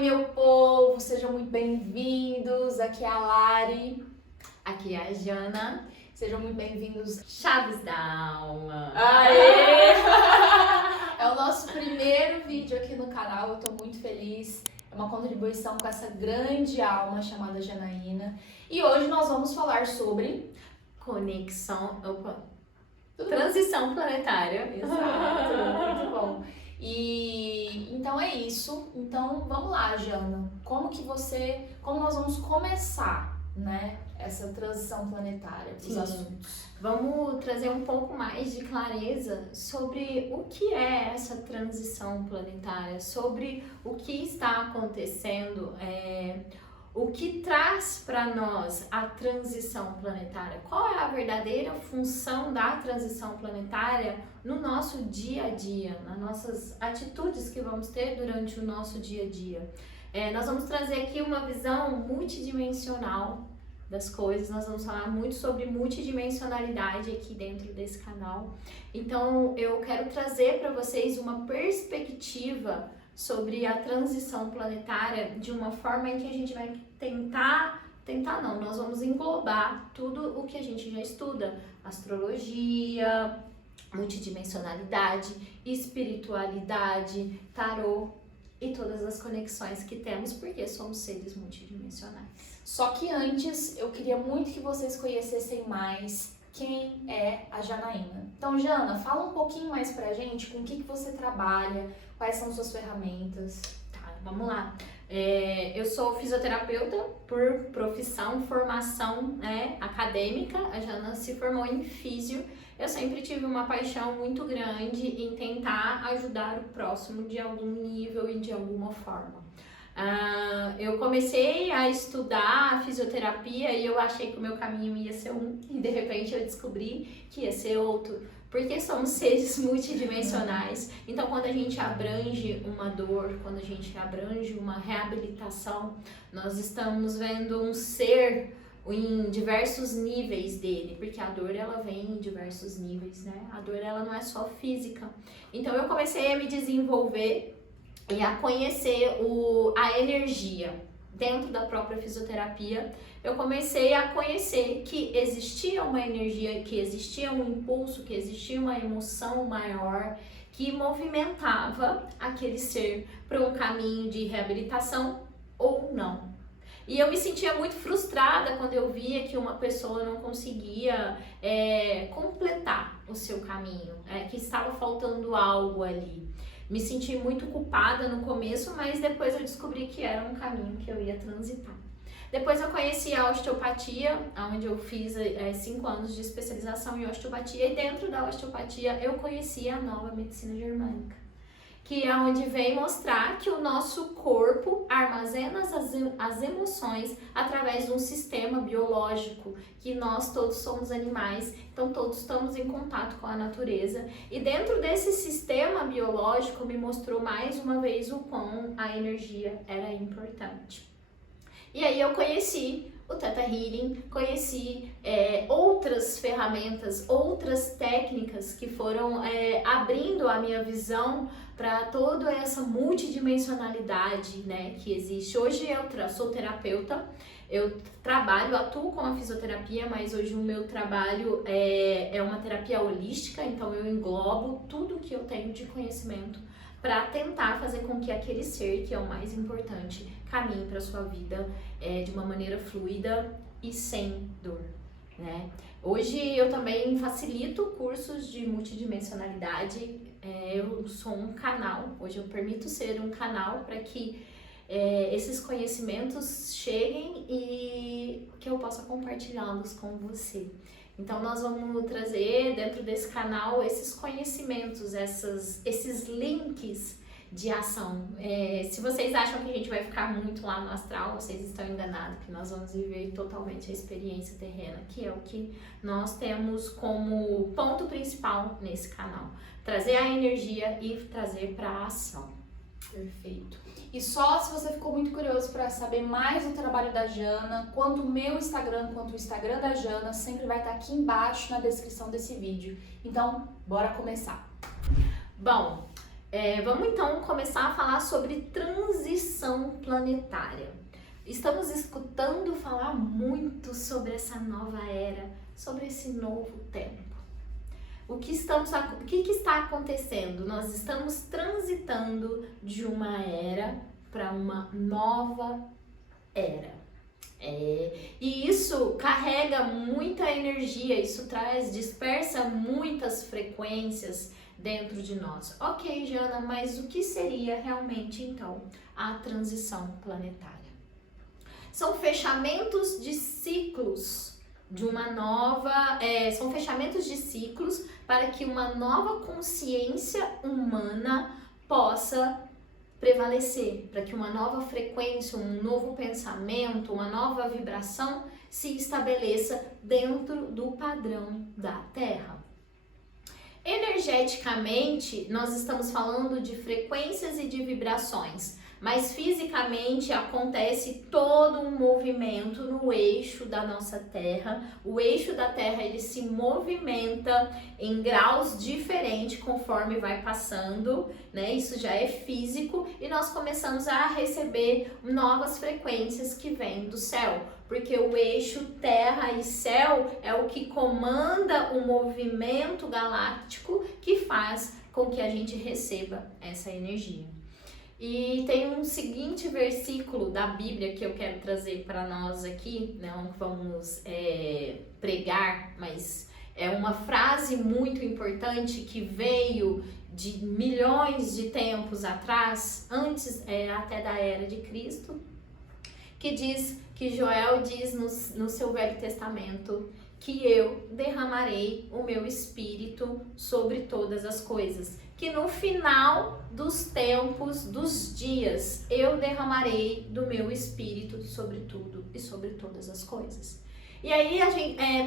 meu povo, sejam muito bem-vindos. Aqui é a Lari. Aqui é a Jana. Sejam muito bem-vindos. Chaves da alma. Aê! É o nosso primeiro vídeo aqui no canal, eu tô muito feliz. É uma contribuição com essa grande alma chamada Janaína. E hoje nós vamos falar sobre transição planetária. Exato, muito bom. E então é isso. Então vamos lá, Jana. Como nós vamos começar, né, essa transição planetária, os assuntos? Vamos trazer um pouco mais de clareza sobre o que é essa transição planetária, sobre o que está acontecendo, o que traz para nós a transição planetária, qual é a verdadeira função da transição planetária no nosso dia a dia, nas nossas atitudes que vamos ter durante o nosso dia a dia. Nós vamos trazer aqui uma visão multidimensional das coisas, nós vamos falar muito sobre multidimensionalidade aqui dentro desse canal. Então eu quero trazer para vocês uma perspectiva sobre a transição planetária de uma forma em que a gente vai nós vamos englobar tudo o que a gente já estuda: astrologia, multidimensionalidade, espiritualidade, tarô e todas as conexões que temos, porque somos seres multidimensionais. Só que antes, eu queria muito que vocês conhecessem mais quem é a Janaína. Então, Jana, fala um pouquinho mais pra gente com o que você trabalha, quais são suas ferramentas. Tá, vamos lá. Eu sou fisioterapeuta por profissão, formação acadêmica. A Jana se formou em físio. Eu sempre tive uma paixão muito grande em tentar ajudar o próximo de algum nível e de alguma forma. Eu comecei a estudar fisioterapia e eu achei que o meu caminho ia ser um, e de repente eu descobri que ia ser outro, porque somos seres multidimensionais. Então, quando a gente abrange uma dor, quando a gente abrange uma reabilitação, nós estamos vendo um ser em diversos níveis dele, porque a dor ela vem em diversos níveis, né? A dor ela não é só física. Então eu comecei a me desenvolver e a conhecer a energia dentro da própria fisioterapia. Eu comecei a conhecer que existia uma energia, que existia um impulso, que existia uma emoção maior que movimentava aquele ser para um caminho de reabilitação ou não. E eu me sentia muito frustrada quando eu via que uma pessoa não conseguia completar o seu caminho, que estava faltando algo ali. Me senti muito culpada no começo, mas depois eu descobri que era um caminho que eu ia transitar. Depois eu conheci a osteopatia, onde eu fiz 5 anos de especialização em osteopatia, e dentro da osteopatia eu conheci a nova medicina germânica, que é onde vem mostrar que o nosso corpo armazena as emoções através de um sistema biológico, que nós todos somos animais, então todos estamos em contato com a natureza, e dentro desse sistema biológico me mostrou mais uma vez o quão a energia era importante. E aí eu conheci o Theta Healing, conheci outras ferramentas, outras técnicas que foram abrindo a minha visão para toda essa multidimensionalidade, né, que existe. Hoje eu sou terapeuta, eu atuo com a fisioterapia, mas hoje o meu trabalho é uma terapia holística, então eu englobo tudo que eu tenho de conhecimento para tentar fazer com que aquele ser, que é o mais importante, caminhe para sua vida de uma maneira fluida e sem dor, né? Hoje eu também facilito cursos de multidimensionalidade. Eu sou um canal, hoje eu permito ser um canal para que esses conhecimentos cheguem e que eu possa compartilhá-los com você. Então nós vamos trazer dentro desse canal esses conhecimentos, esses links de ação. Se vocês acham que a gente vai ficar muito lá no astral, vocês estão enganados, que nós vamos viver totalmente a experiência terrena, que é o que nós temos como ponto principal nesse canal. Trazer a energia e trazer para a ação. Perfeito. E só se você ficou muito curioso para saber mais do trabalho da Jana, quanto o meu Instagram, quanto o Instagram da Jana, sempre vai estar aqui embaixo na descrição desse vídeo. Então, bora começar. Bom, vamos então começar a falar sobre transição transição planetária. Estamos escutando falar muito sobre essa nova era, sobre esse novo tempo. O que está acontecendo? Nós estamos transitando de uma era para uma nova era. E isso carrega muita energia, isso dispersa muitas frequências dentro de nós. Ok, Jana, mas o que seria realmente então a transição planetária? São fechamentos de ciclos são fechamentos de ciclos para que uma nova consciência humana possa prevalecer, para que uma nova frequência, um novo pensamento, uma nova vibração se estabeleça dentro do padrão da Terra. Energeticamente, nós estamos falando de frequências e de vibrações, mas fisicamente acontece todo um movimento no eixo da nossa Terra. O eixo da Terra, ele se movimenta em graus diferentes conforme vai passando, né? Isso já é físico e nós começamos a receber novas frequências que vêm do céu, porque o eixo Terra e Céu é o que comanda o movimento galáctico que faz com que a gente receba essa energia. E tem um seguinte versículo da Bíblia que eu quero trazer para nós aqui, não vamos pregar, mas é uma frase muito importante que veio de milhões de tempos atrás, antes até da era de Cristo, que Joel diz no seu Velho Testamento que eu derramarei o meu espírito sobre todas as coisas. Que no final dos tempos, dos dias, eu derramarei do meu espírito sobre tudo e sobre todas as coisas. E aí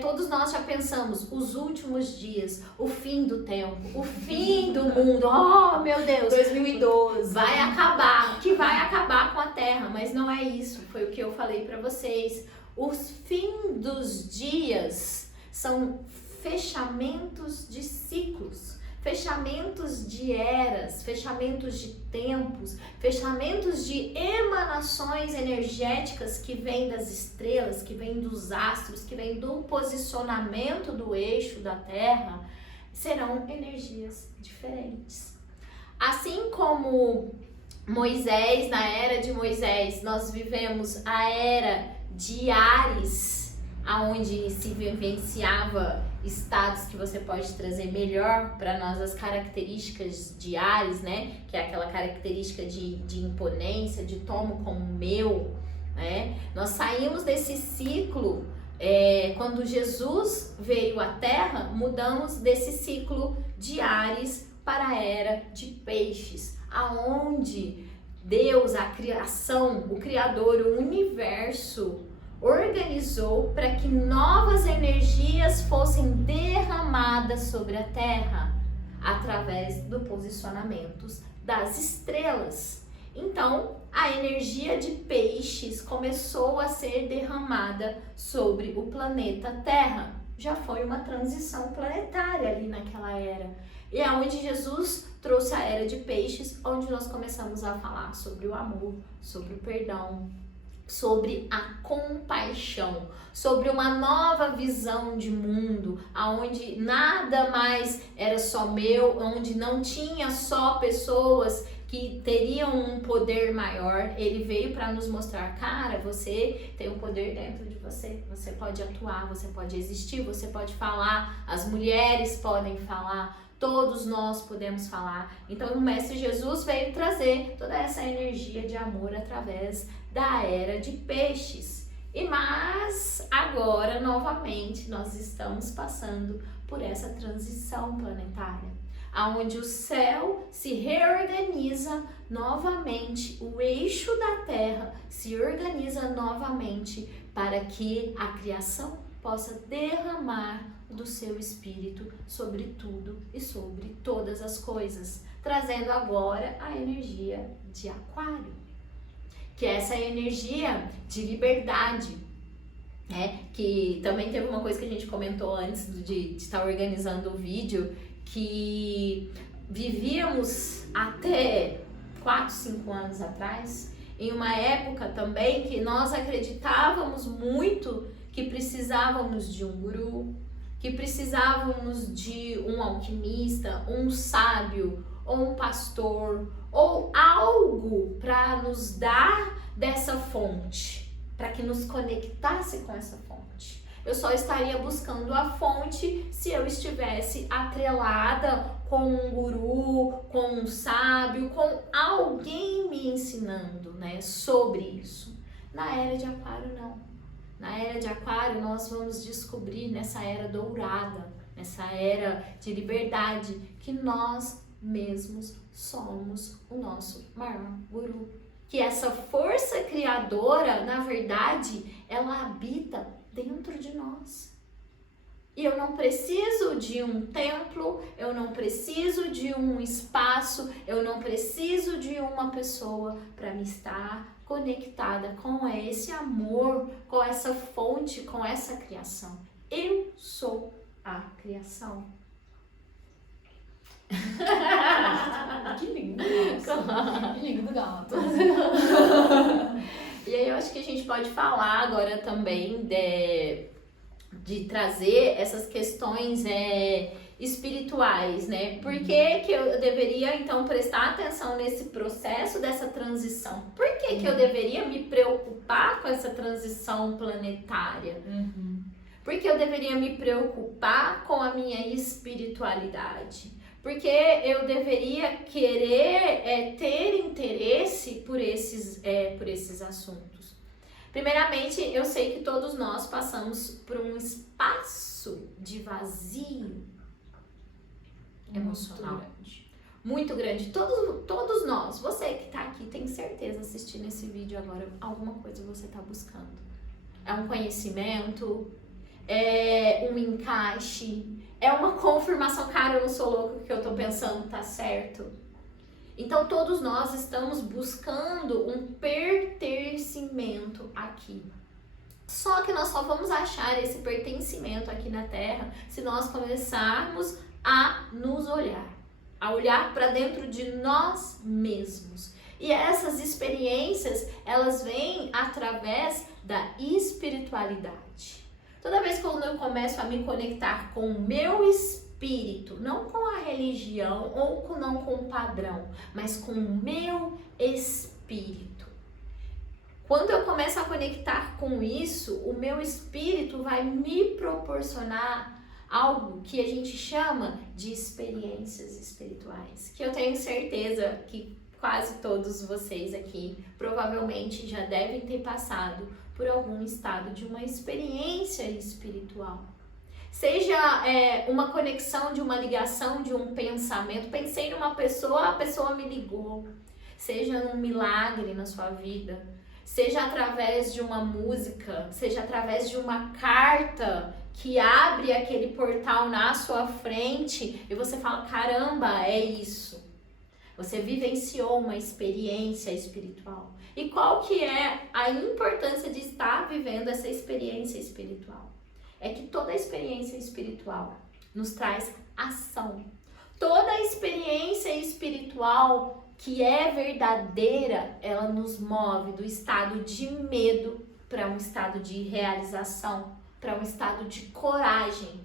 todos nós já pensamos, os últimos dias, o fim do tempo, o fim do mundo, oh meu Deus, 2012. vai acabar, que vai acabar com a Terra, mas não é isso, foi o que eu falei para vocês. Os fins dos dias são fechamentos de ciclos, fechamentos de eras, fechamentos de tempos, fechamentos de emanações energéticas que vêm das estrelas, que vêm dos astros, que vêm do posicionamento do eixo da Terra, serão energias diferentes. Assim como Moisés, na era de Moisés, nós vivemos a era de Ares, aonde se vivenciava estados que você pode trazer melhor para nós as características de Ares, né? Que é aquela característica de imponência, de tomo como meu, né? Nós saímos desse ciclo quando Jesus veio à Terra, mudamos desse ciclo de Ares para a era de Peixes, aonde Deus, a criação, o Criador, o universo, organizou para que novas energias fossem derramadas sobre a Terra através do posicionamento das estrelas. Então, a energia de Peixes começou a ser derramada sobre o planeta Terra. Já foi uma transição planetária ali naquela era. E é onde Jesus trouxe a era de Peixes, onde nós começamos a falar sobre o amor, sobre o perdão, sobre a compaixão, sobre uma nova visão de mundo, onde nada mais era só meu, onde não tinha só pessoas que teriam um poder maior. Ele veio para nos mostrar, cara, você tem um poder dentro de você, você pode atuar, você pode existir, você pode falar, as mulheres podem falar, todos nós podemos falar. Então o Mestre Jesus veio trazer toda essa energia de amor através da era de Peixes. Mas agora, novamente, nós estamos passando por essa transição planetária, onde o céu se reorganiza novamente, o eixo da Terra se organiza novamente para que a criação possa derramar do seu espírito sobre tudo e sobre todas as coisas, trazendo agora a energia de Aquário, que é essa energia de liberdade, né? Que também teve uma coisa que a gente comentou antes de estar organizando o vídeo, que vivíamos até 4, 5 anos atrás em uma época também que nós acreditávamos muito que precisávamos de um guru, que precisávamos de um alquimista, um sábio, ou um pastor, ou algo para nos dar dessa fonte, para que nos conectasse com essa fonte. Eu só estaria buscando a fonte se eu estivesse atrelada com um guru, com um sábio, com alguém me ensinando, né, sobre isso. Na era de Aquário, não. Na era de Aquário, nós vamos descobrir nessa era dourada, nessa era de liberdade, que nós mesmos somos o nosso maior guru. Que essa força criadora, na verdade, ela habita dentro de nós. E eu não preciso de um templo, eu não preciso de um espaço, eu não preciso de uma pessoa para me estar conectada com esse amor, com essa fonte, com essa criação. Eu sou a criação. Que lindo, nossa. Que lindo, gato. E aí eu acho que a gente pode falar agora também de trazer essas questões espirituais, né? Por que que eu deveria, então, prestar atenção nesse processo dessa transição? Por que que eu deveria me preocupar com essa transição planetária? Por que eu deveria me preocupar com a minha espiritualidade? Porque eu deveria querer ter interesse por esses assuntos. Primeiramente, eu sei que todos nós passamos por um espaço de vazio emocional. Muito grande. Todos nós, você que está aqui, tem certeza assistindo esse vídeo agora, alguma coisa você está buscando. É um conhecimento, é um encaixe, é uma confirmação, cara, eu não sou louca, o que eu tô pensando tá certo. Então todos nós estamos buscando um pertencimento aqui. Só que nós só vamos achar esse pertencimento aqui na Terra se nós começarmos a nos olhar, a olhar para dentro de nós mesmos. E essas experiências, elas vêm através da espiritualidade. Toda vez que eu começo a me conectar com o meu espírito, não com a religião ou não com o padrão, mas com o meu espírito. Quando eu começo a conectar com isso, o meu espírito vai me proporcionar algo que a gente chama de experiências espirituais, que eu tenho certeza que quase todos vocês aqui provavelmente já devem ter passado por algum estado de uma experiência espiritual. Seja uma conexão de uma ligação, de um pensamento. Pensei numa pessoa, a pessoa me ligou. Seja um milagre na sua vida. Seja através de uma música, seja através de uma carta que abre aquele portal na sua frente e você fala, caramba, é isso. Você vivenciou uma experiência espiritual. E qual que é a importância de estar vivendo essa experiência espiritual? É que toda experiência espiritual nos traz ação. Toda experiência espiritual que é verdadeira, ela nos move do estado de medo para um estado de realização, para um estado de coragem.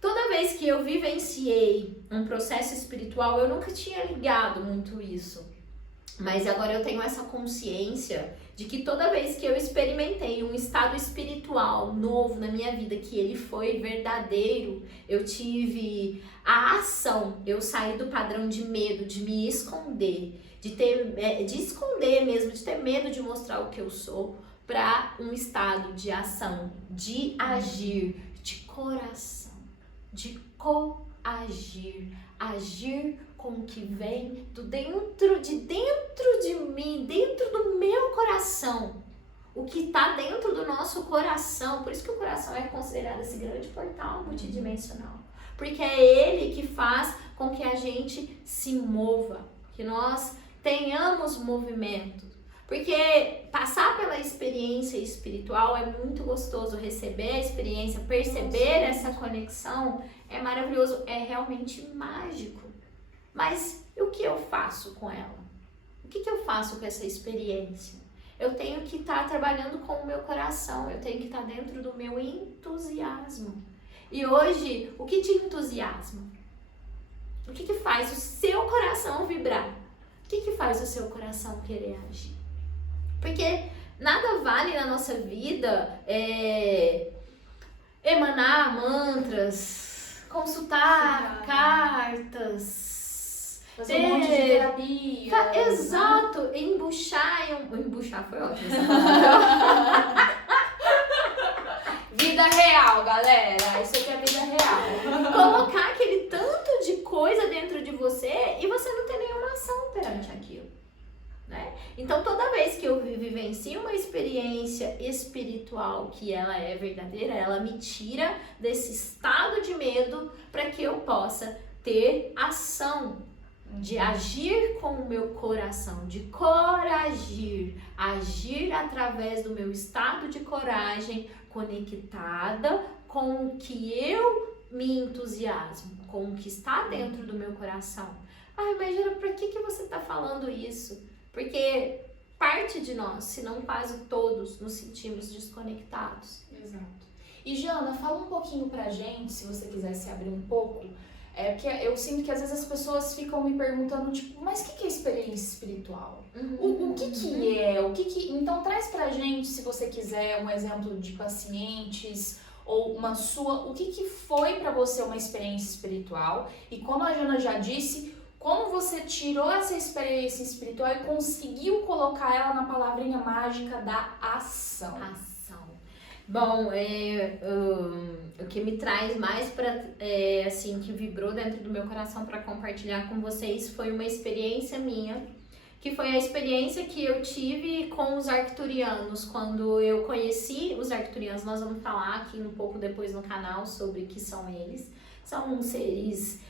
Toda vez que eu vivenciei um processo espiritual, eu nunca tinha ligado muito isso. Mas agora eu tenho essa consciência de que toda vez que eu experimentei um estado espiritual novo na minha vida, que ele foi verdadeiro, eu tive a ação, eu saí do padrão de medo, de me esconder, de esconder mesmo, de ter medo de mostrar o que eu sou, para um estado de ação, de agir, de coração, de coagir, agir com o que vem dentro de mim, dentro do meu coração, o que está dentro do nosso coração. Por isso que o coração é considerado esse grande portal multidimensional, porque é ele que faz com que a gente se mova, que nós tenhamos movimento. Porque passar pela experiência espiritual é muito gostoso, receber a experiência, perceber essa conexão é maravilhoso, é realmente mágico. Mas e o que eu faço com ela? O que eu faço com essa experiência? Eu tenho que estar trabalhando com o meu coração, eu tenho que estar dentro do meu entusiasmo. E hoje, o que te entusiasma? O que faz o seu coração vibrar? O que faz o seu coração querer agir? Porque nada vale na nossa vida emanar mantras, consultar cartas, fazer um monte de terapia. Exato, embuchar foi ótimo essa palavra. Vida real, galera. Isso aqui é vida real. Colocar aquele tanto de coisa dentro de você e você não ter nenhuma ação perante aquilo, né? Então, toda vez que eu vivencio uma experiência espiritual que ela é verdadeira, ela me tira desse estado de medo para que eu possa ter ação, de agir com o meu coração, de coragir, agir através do meu estado de coragem, conectada com o que eu me entusiasmo, com o que está dentro do meu coração. Ai, mas Jana, por que você está falando isso? Porque parte de nós, se não quase todos, nos sentimos desconectados. Exato. E Jana, fala um pouquinho pra gente, se você quiser se abrir um pouco, porque eu sinto que às vezes as pessoas ficam me perguntando, tipo, mas o que é experiência espiritual? O que é? Então traz pra gente, se você quiser, um exemplo de pacientes ou o que foi pra você uma experiência espiritual? E como a Jana já disse, como você tirou essa experiência espiritual e conseguiu colocar ela na palavrinha mágica da ação? Bom, o que me traz mais assim, que vibrou dentro do meu coração para compartilhar com vocês foi uma experiência minha, que foi a experiência que eu tive com os arcturianos. Quando eu conheci os arcturianos, nós vamos falar aqui um pouco depois no canal sobre o que são eles. São seres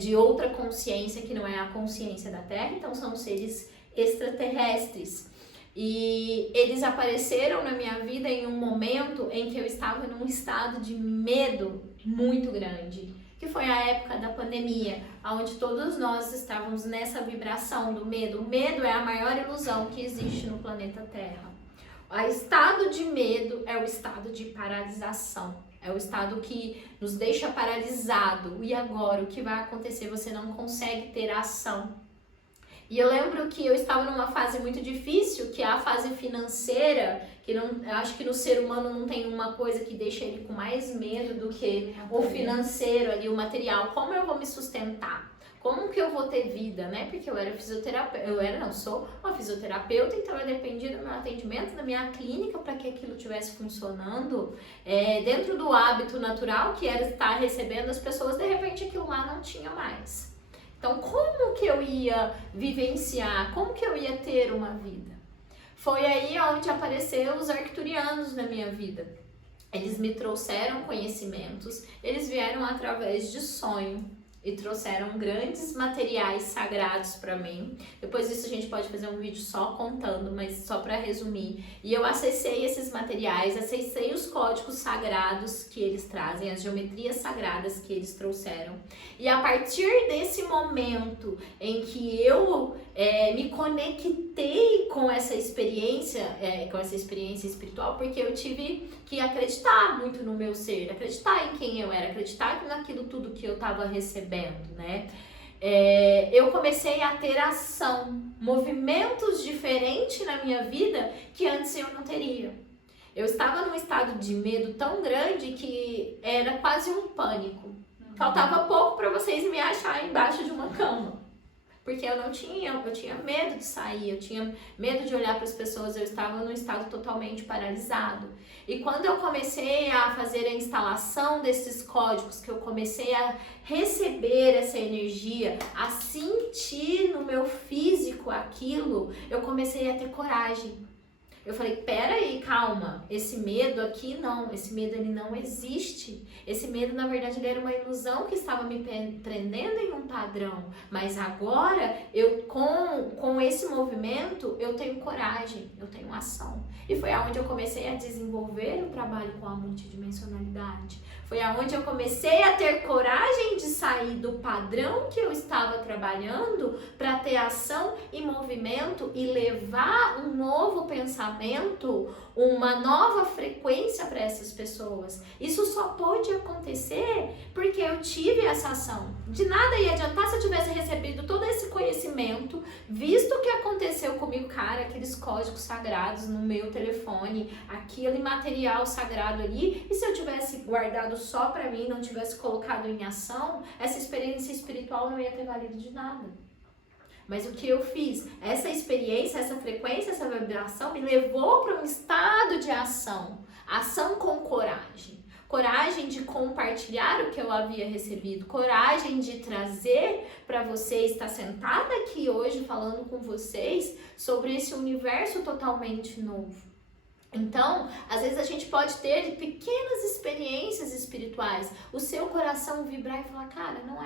de outra consciência que não é a consciência da Terra, então são seres extraterrestres. E eles apareceram na minha vida em um momento em que eu estava num estado de medo muito grande, que foi a época da pandemia, onde todos nós estávamos nessa vibração do medo. O medo é a maior ilusão que existe no planeta Terra. O estado de medo é o estado de paralisação, é o estado que nos deixa paralisado. E agora, o que vai acontecer? Você não consegue ter ação. E eu lembro que eu estava numa fase muito difícil, que é a fase financeira, que eu acho que no ser humano não tem uma coisa que deixa ele com mais medo do que o financeiro ali, o material. Como eu vou me sustentar? Como que eu vou ter vida, né? Porque eu era fisioterapeuta, sou uma fisioterapeuta, então eu dependia do meu atendimento, da minha clínica, para que aquilo estivesse funcionando dentro do hábito natural, que era estar recebendo as pessoas, de repente aquilo lá não tinha mais. Então, como que eu ia vivenciar? Como que eu ia ter uma vida? Foi aí onde apareceram os arcturianos na minha vida. Eles me trouxeram conhecimentos, eles vieram através de sonho e trouxeram grandes materiais sagrados para mim. Depois disso a gente pode fazer um vídeo só contando, mas só para resumir. E eu acessei esses materiais, acessei os códigos sagrados que eles trazem, as geometrias sagradas que eles trouxeram. E a partir desse momento em que eu me conectei com essa experiência espiritual, porque eu tive que acreditar muito no meu ser, acreditar em quem eu era, acreditar naquilo tudo que eu estava recebendo, né? Eu comecei a ter ação, movimentos diferentes na minha vida que antes eu não teria. Eu estava num estado de medo tão grande que era quase um pânico. Faltava pouco para vocês me acharem embaixo de uma cama. Porque eu tinha medo de sair, eu tinha medo de olhar para as pessoas, eu estava num estado totalmente paralisado. E quando eu comecei a fazer a instalação desses códigos, que eu comecei a receber essa energia, a sentir no meu físico aquilo, eu comecei a ter coragem. Eu falei, peraí, calma, esse medo aqui não, esse medo ele não existe. Esse medo, na verdade, ele era uma ilusão que estava me prendendo em um padrão. Mas agora, eu com esse movimento, eu tenho coragem, eu tenho ação. E foi aonde eu comecei a desenvolver um trabalho com a multidimensionalidade. Foi aonde eu comecei a ter coragem de sair do padrão que eu estava trabalhando para ter ação e movimento e levar um novo pensamento, uma nova frequência para essas pessoas. Isso só pode acontecer porque eu tive essa ação. De nada ia adiantar se eu tivesse recebido todo esse conhecimento, visto o que aconteceu comigo, cara, aqueles códigos sagrados no meu telefone, aquele material sagrado ali, e se eu tivesse guardado só para mim, não tivesse colocado em ação, essa experiência espiritual não ia ter valido de nada. Mas o que eu fiz? Essa experiência, essa frequência, essa vibração me levou para um estado de ação. Ação com coragem. Coragem de compartilhar o que eu havia recebido. Coragem de trazer para vocês, estar sentada aqui hoje falando com vocês sobre esse universo totalmente novo. Então, às vezes a gente pode ter pequenas experiências espirituais. O seu coração vibrar e falar, cara, não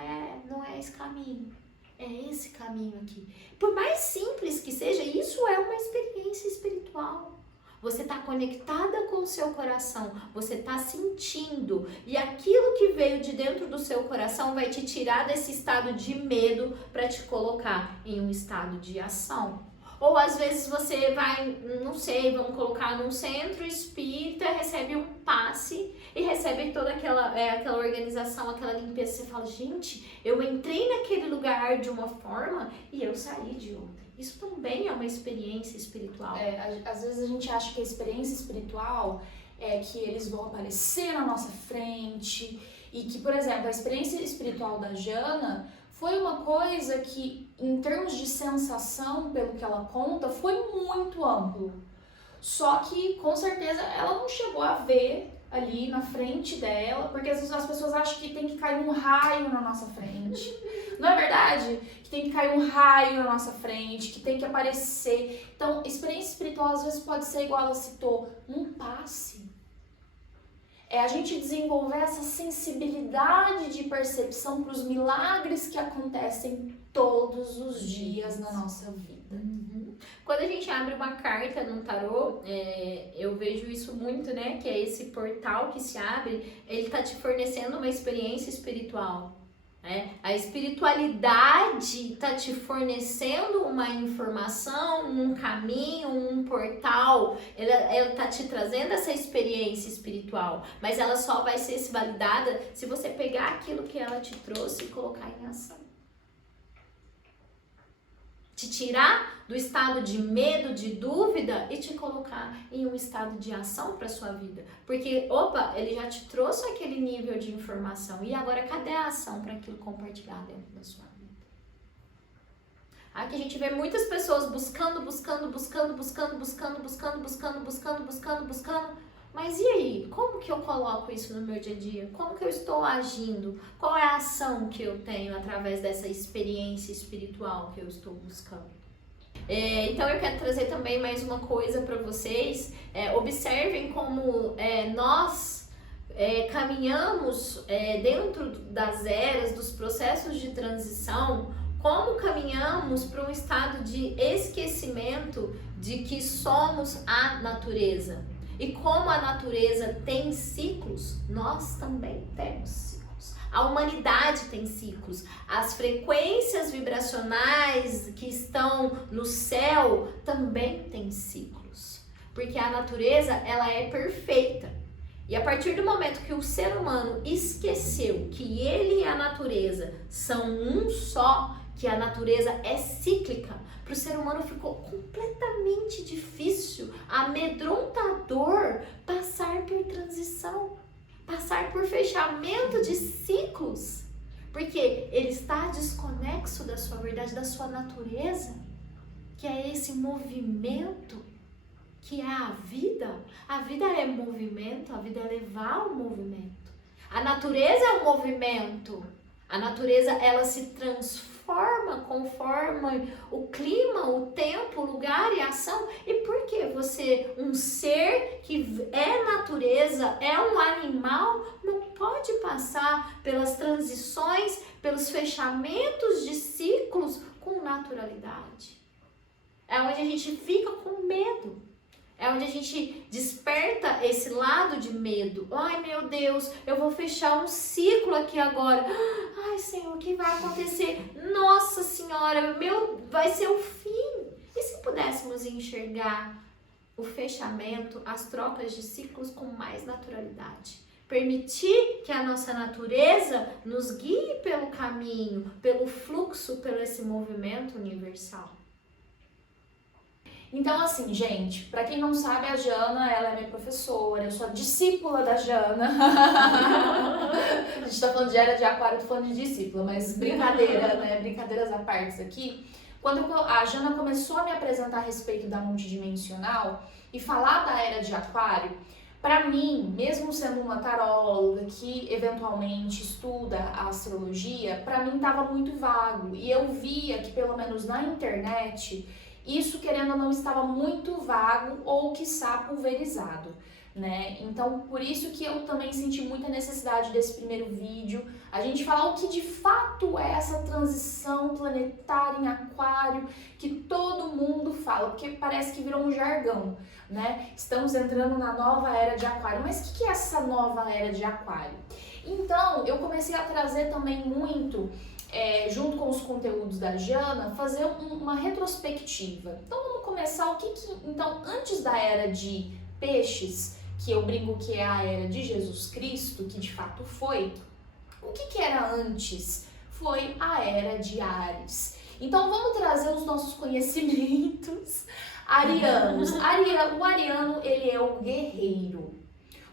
é esse caminho. É esse caminho aqui. Por mais simples que seja, isso é uma experiência espiritual. Você está conectada com o seu coração, você está sentindo. E aquilo que veio de dentro do seu coração vai te tirar desse estado de medo para te colocar em um estado de ação. Ou às vezes você vai, não sei, vamos colocar num centro espírita, recebe um passe e recebe toda aquela organização, aquela limpeza. Você fala, gente, eu entrei naquele lugar de uma forma e eu saí de outra. Isso também é uma experiência espiritual. Às vezes a gente acha que a experiência espiritual é que eles vão aparecer na nossa frente e que, por exemplo, a experiência espiritual da Jana foi uma coisa que, em termos de sensação, pelo que ela conta, foi muito amplo. Só que, com certeza, ela não chegou a ver ali na frente dela, porque às vezes as pessoas acham que tem que cair um raio na nossa frente. Não é verdade? Que tem que cair um raio na nossa frente, que tem que aparecer. Então, experiência espiritual às vezes pode ser igual ela citou, um passe. É a gente desenvolver essa sensibilidade de percepção para os milagres que acontecem todos os dias na nossa vida. Quando a gente abre uma carta no tarô, eu vejo isso muito, né? Que é esse portal que se abre, ele tá te fornecendo uma experiência espiritual. A espiritualidade está te fornecendo uma informação, um caminho, um portal. Ela está te trazendo essa experiência espiritual, mas ela só vai ser validada se você pegar aquilo que ela te trouxe e colocar em ação. Te tirar do estado de medo, de dúvida e te colocar em um estado de ação para sua vida. Porque, ele já te trouxe aquele nível de informação. E agora, cadê a ação para aquilo compartilhar dentro da sua vida? Aqui a gente vê muitas pessoas buscando. Mas e aí? Como que eu coloco isso no meu dia a dia? Como que eu estou agindo? Qual é a ação que eu tenho através dessa experiência espiritual que eu estou buscando? Então eu quero trazer também mais uma coisa para vocês. Observem como nós caminhamos dentro das eras, dos processos de transição, como caminhamos para um estado de esquecimento de que somos a natureza. E como a natureza tem ciclos, nós também temos ciclos. A humanidade tem ciclos. As frequências vibracionais que estão no céu também têm ciclos. Porque a natureza, ela é perfeita. E a partir do momento que o ser humano esqueceu que ele e a natureza são um só, que a natureza é cíclica, para o ser humano ficou completamente difícil, amedrontador, passar por transição, passar por fechamento de ciclos, porque ele está desconexo da sua verdade, da sua natureza, que é esse movimento, que é a vida. A vida é movimento, a vida é levar o movimento. A natureza é um movimento, a natureza ela se transforma conforme o clima, o tempo, o lugar e a ação. E por que você, um ser que é natureza, é um animal, não pode passar pelas transições, pelos fechamentos de ciclos com naturalidade. É onde a gente fica com medo. É onde a gente desperta esse lado de medo. Ai, meu Deus, eu vou fechar um ciclo aqui agora. Ai, Senhor, o que vai acontecer? Nossa Senhora, vai ser o fim. E se pudéssemos enxergar o fechamento, as trocas de ciclos com mais naturalidade? Permitir que a nossa natureza nos guie pelo caminho, pelo fluxo, pelo esse movimento universal. Então, assim, gente, pra quem não sabe, a Jana, ela é minha professora, eu sou a discípula da Jana. A gente tá falando de era de aquário, tô falando de discípula, mas brincadeira, né? Brincadeiras à parte aqui. Quando a Jana começou a me apresentar a respeito da multidimensional e falar da era de aquário, pra mim, mesmo sendo uma taróloga que eventualmente estuda a astrologia, pra mim tava muito vago. E eu via que, pelo menos na internet, isso, querendo ou não, estava muito vago ou, quiçá, pulverizado, né? Então, por isso que eu também senti muita necessidade desse primeiro vídeo, a gente falar o que de fato é essa transição planetária em aquário, que todo mundo fala, porque parece que virou um jargão, né? Estamos entrando na nova era de aquário, mas o que é essa nova era de aquário? Então, eu comecei a trazer também muito... junto com os conteúdos da Jana, fazer uma retrospectiva. Então vamos começar então, antes da era de peixes, que eu brinco que é a era de Jesus Cristo, que de fato foi, o que era antes? Foi a era de Áries. Então vamos trazer os nossos conhecimentos arianos. O ariano, ele é um guerreiro.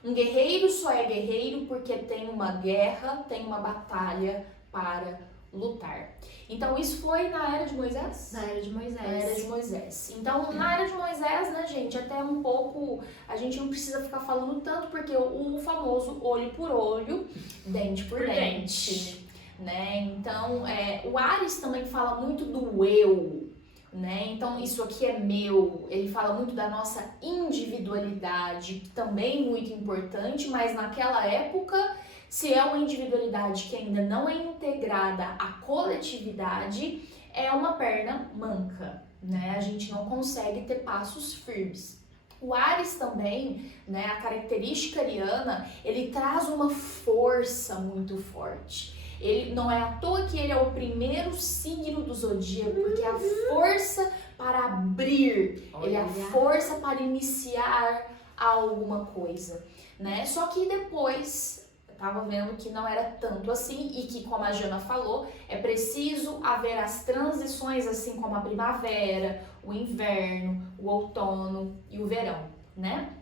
Um guerreiro só é guerreiro porque tem uma guerra, tem uma batalha para lutar. Então isso foi na era de Moisés? Na era de Moisés. Na era de Moisés. Então na era de Moisés, né, gente, até um pouco, a gente não precisa ficar falando tanto, porque o famoso olho por olho, dente por dente, né? Então o Áries também fala muito do eu, né? Então isso aqui é meu, ele fala muito da nossa individualidade, também muito importante, mas naquela época, se é uma individualidade que ainda não é integrada à coletividade, é uma perna manca, né? A gente não consegue ter passos firmes. O Áries também, né, a característica ariana, ele traz uma força muito forte. Ele não é à toa que ele é o primeiro signo do zodíaco, porque é a força para abrir, ele é a força para iniciar alguma coisa, né? Só que depois tava vendo que não era tanto assim e que, como a Jana falou, é preciso haver as transições, assim como a primavera, o inverno, o outono e o verão, né?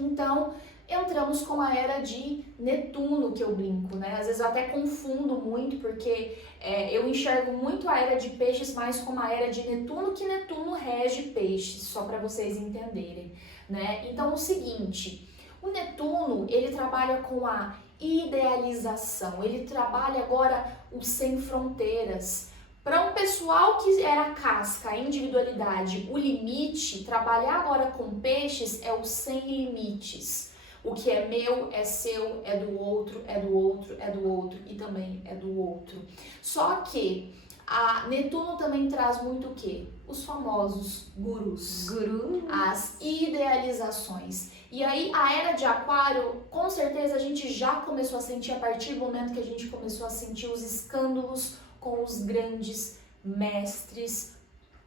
Então, entramos com a era de Netuno, que eu brinco, né? Às vezes eu até confundo muito, porque eu enxergo muito a era de peixes mais como a era de Netuno, que Netuno rege peixes, só para vocês entenderem, né? Então, o seguinte, o Netuno, ele trabalha com a idealização, ele trabalha agora o sem fronteiras. Para um pessoal que era a casca, a individualidade, o limite, trabalhar agora com peixes é o sem limites. O que é meu é seu, é do outro, é do outro, é do outro e também é do outro. Só que a Netuno também traz muito o quê? Os famosos gurus. As idealizações. E aí a era de aquário, com certeza a gente já começou a sentir a partir do momento que a gente começou a sentir os escândalos com os grandes mestres,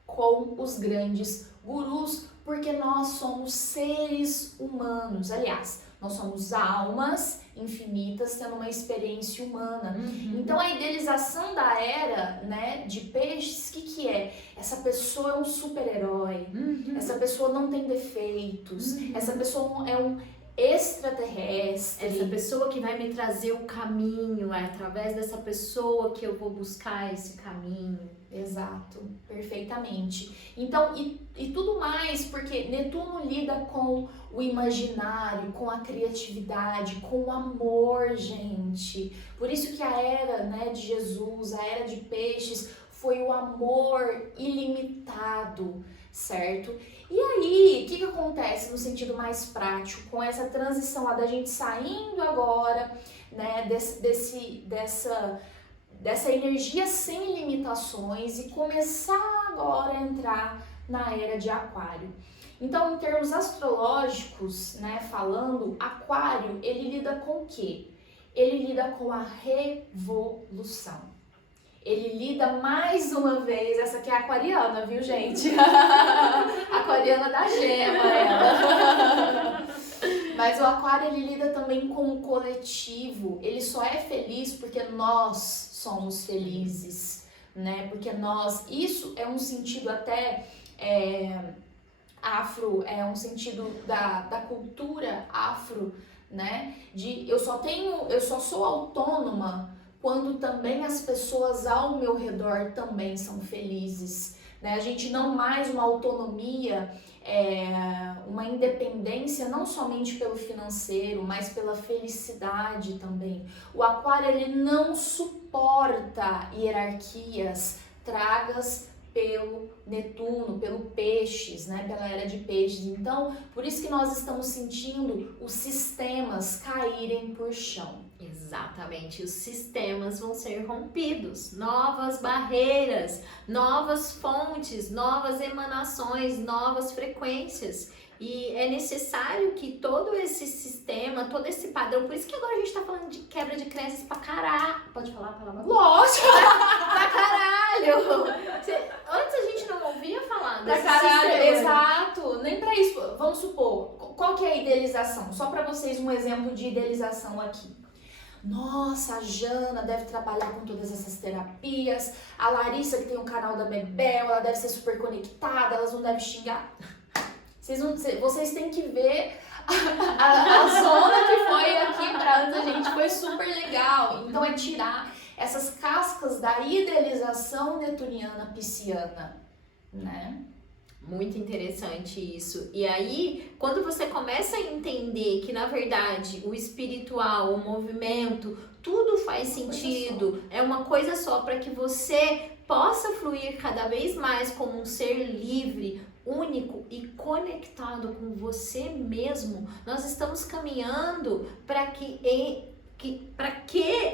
com os grandes gurus, porque nós somos seres humanos. Aliás, nós somos almas infinitas tendo uma experiência humana. Então a idealização da era, né, de peixes, o que é? Essa pessoa é um super-herói, essa pessoa não tem defeitos, essa pessoa é um extraterrestre. Essa pessoa que vai me trazer o caminho, é através dessa pessoa que eu vou buscar esse caminho. Exato, perfeitamente. Então, e tudo mais, porque Netuno lida com o imaginário, com a criatividade, com o amor, gente. Por isso que a era, né, de Jesus, a era de peixes, foi o amor ilimitado, certo? E aí, o que acontece no sentido mais prático, com essa transição lá da gente saindo agora, né, dessa energia sem limitações e começar agora a entrar na era de Aquário? Então, em termos astrológicos, né, falando, Aquário, ele lida com o quê? Ele lida com a revolução. Ele lida mais uma vez, essa aqui é a aquariana, viu, gente? Aquariana da gema, ela. Mas o Aquário, ele lida também com o coletivo. Ele só é feliz porque nós somos felizes, né? Porque isso é um sentido até afro, é um sentido da cultura afro, né? Eu só sou autônoma quando também as pessoas ao meu redor também são felizes, né? A gente não mais uma autonomia, uma independência não somente pelo financeiro, mas pela felicidade também. O Aquário, ele não suporta hierarquias tragas pelo Netuno, pelo Peixes, né? Pela era de Peixes. Então, por isso que nós estamos sentindo os sistemas caírem por chão. Exatamente, os sistemas vão ser rompidos, novas barreiras, novas fontes, novas emanações, novas frequências. E é necessário que todo esse sistema, todo esse padrão, por isso que agora a gente tá falando de quebra de crenças pra caralho. Pode falar a palavra? Lógico! Pra caralho! Antes a gente não ouvia falar desse pra caralho, sistema. exato! Nem pra isso. Vamos supor, qual que é a idealização? Só pra vocês um exemplo de idealização aqui. Nossa, a Jana deve trabalhar com todas essas terapias, a Larissa que tem o canal da Bebel, ela deve ser super conectada, elas não devem xingar. Vocês têm que ver a zona que foi aqui pra antes, a gente foi super legal. Então é tirar essas cascas da idealização netuniana pisciana, né? Muito interessante isso. E aí, quando você começa a entender que, na verdade, o espiritual, o movimento, tudo faz sentido, é uma coisa só para que você possa fluir cada vez mais como um ser livre, único e conectado com você mesmo, nós estamos caminhando para que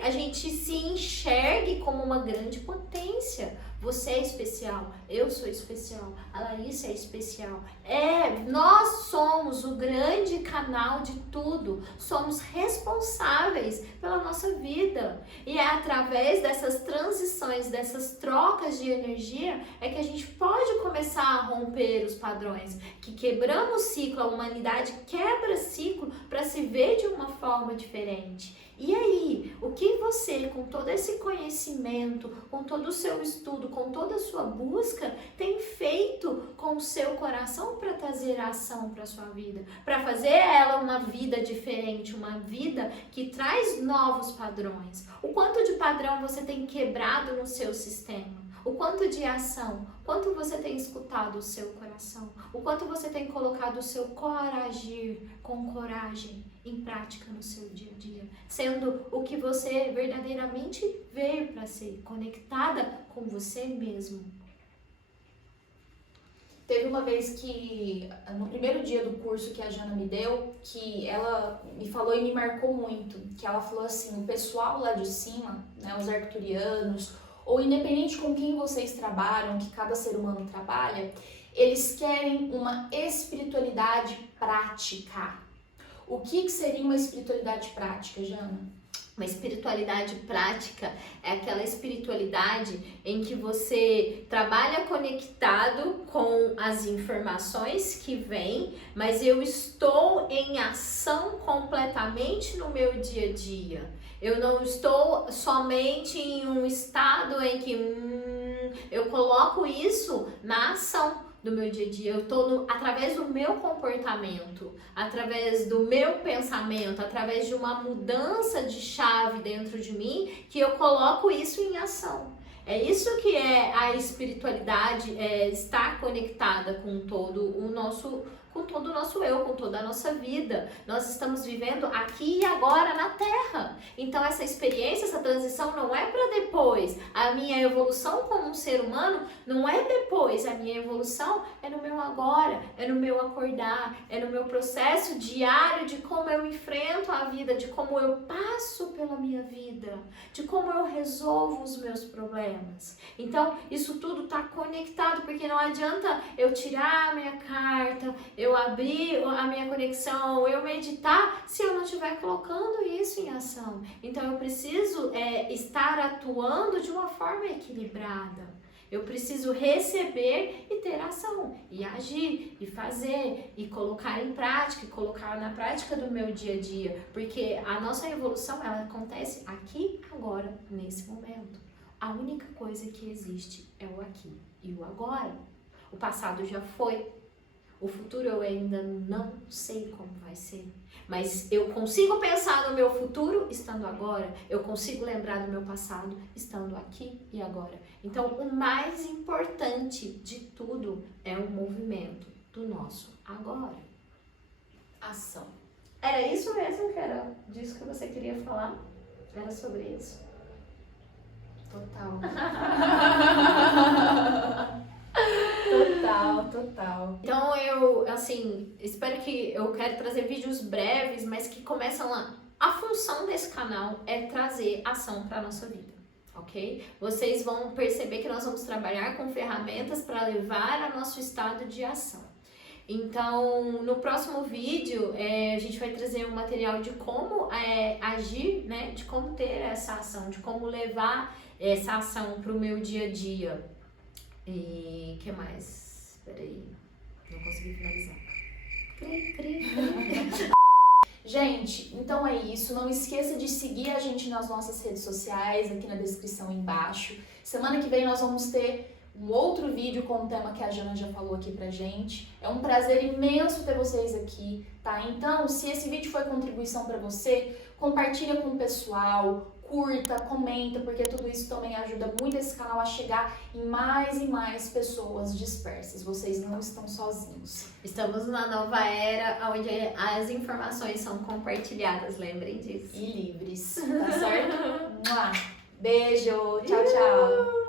a gente se enxergue como uma grande potência. Você é especial, eu sou especial, a Larissa é especial. Nós somos o grande canal de tudo, somos responsáveis pela nossa vida. E é através dessas transições, dessas trocas de energia, é que a gente pode começar a romper os padrões. Que quebramos ciclo, a humanidade quebra ciclo para se ver de uma forma diferente. E aí, o que você, com todo esse conhecimento, com todo o seu estudo, com toda a sua busca, tem feito com o seu coração para trazer ação para a sua vida? Para fazer ela uma vida diferente, uma vida que traz novos padrões. O quanto de padrão você tem quebrado no seu sistema? O quanto de ação, quanto você tem escutado o seu coração, o quanto você tem colocado o seu coragir com coragem em prática no seu dia a dia, sendo o que você verdadeiramente veio para ser, conectada com você mesmo. Teve uma vez que, no primeiro dia do curso que a Jana me deu, que ela me falou e me marcou muito, que ela falou assim, o pessoal lá de cima, né, os arcturianos, ou independente com quem vocês trabalham, que cada ser humano trabalha, eles querem uma espiritualidade prática. O que seria uma espiritualidade prática, Jana? Uma espiritualidade prática é aquela espiritualidade em que você trabalha conectado com as informações que vêm, mas eu estou em ação completamente no meu dia a dia. Eu não estou somente em um estado em que eu coloco isso na ação do meu dia a dia. Eu estou através do meu comportamento, através do meu pensamento, através de uma mudança de chave dentro de mim, que eu coloco isso em ação. É isso que é a espiritualidade, estar conectada com todo o nosso com todo o nosso eu, com toda a nossa vida. Nós estamos vivendo aqui e agora na Terra. Então essa experiência, essa transição não é para depois. A minha evolução como um ser humano não é depois. A minha evolução é no meu agora, é no meu acordar, é no meu processo diário de como eu enfrento a vida, de como eu passo pela minha vida, de como eu resolvo os meus problemas. Então, isso tudo está conectado, porque não adianta eu tirar a minha carta, eu abrir a minha conexão, eu meditar, se eu não estiver colocando isso em ação. Então, eu preciso estar atuando de uma forma equilibrada. Eu preciso receber e ter ação, e agir, e fazer, e colocar em prática, e colocar na prática do meu dia a dia, porque a nossa evolução, ela acontece aqui, agora, nesse momento. A única coisa que existe é o aqui e o agora. O passado já foi, o futuro eu ainda não sei como vai ser, mas eu consigo pensar no meu futuro estando agora, eu consigo lembrar do meu passado estando aqui e agora. Então, o mais importante de tudo é o movimento do nosso agora. Ação. Era isso mesmo que era disso que você queria falar? Era sobre isso? Total. Total. Então eu, assim, eu quero trazer vídeos breves, mas que começam lá. A função desse canal é trazer ação para nossa vida, ok? Vocês vão perceber que nós vamos trabalhar com ferramentas para levar a nosso estado de ação. Então, no próximo vídeo, a gente vai trazer um material de como agir, né? De como ter essa ação, de como levar essa ação para o meu dia a dia. E que mais? Peraí, não consegui finalizar. Gente, então é isso. Não esqueça de seguir a gente nas nossas redes sociais, aqui na descrição embaixo. Semana que vem nós vamos ter um outro vídeo com o tema que a Jana já falou aqui pra gente. É um prazer imenso ter vocês aqui, tá? Então, se esse vídeo foi contribuição pra você, compartilha com o pessoal, curta, comenta, porque tudo isso também ajuda muito esse canal a chegar em mais e mais pessoas dispersas. Vocês não estão sozinhos. Estamos numa nova era onde as informações são compartilhadas, lembrem disso. E livres, tá certo? Beijo, tchau, tchau.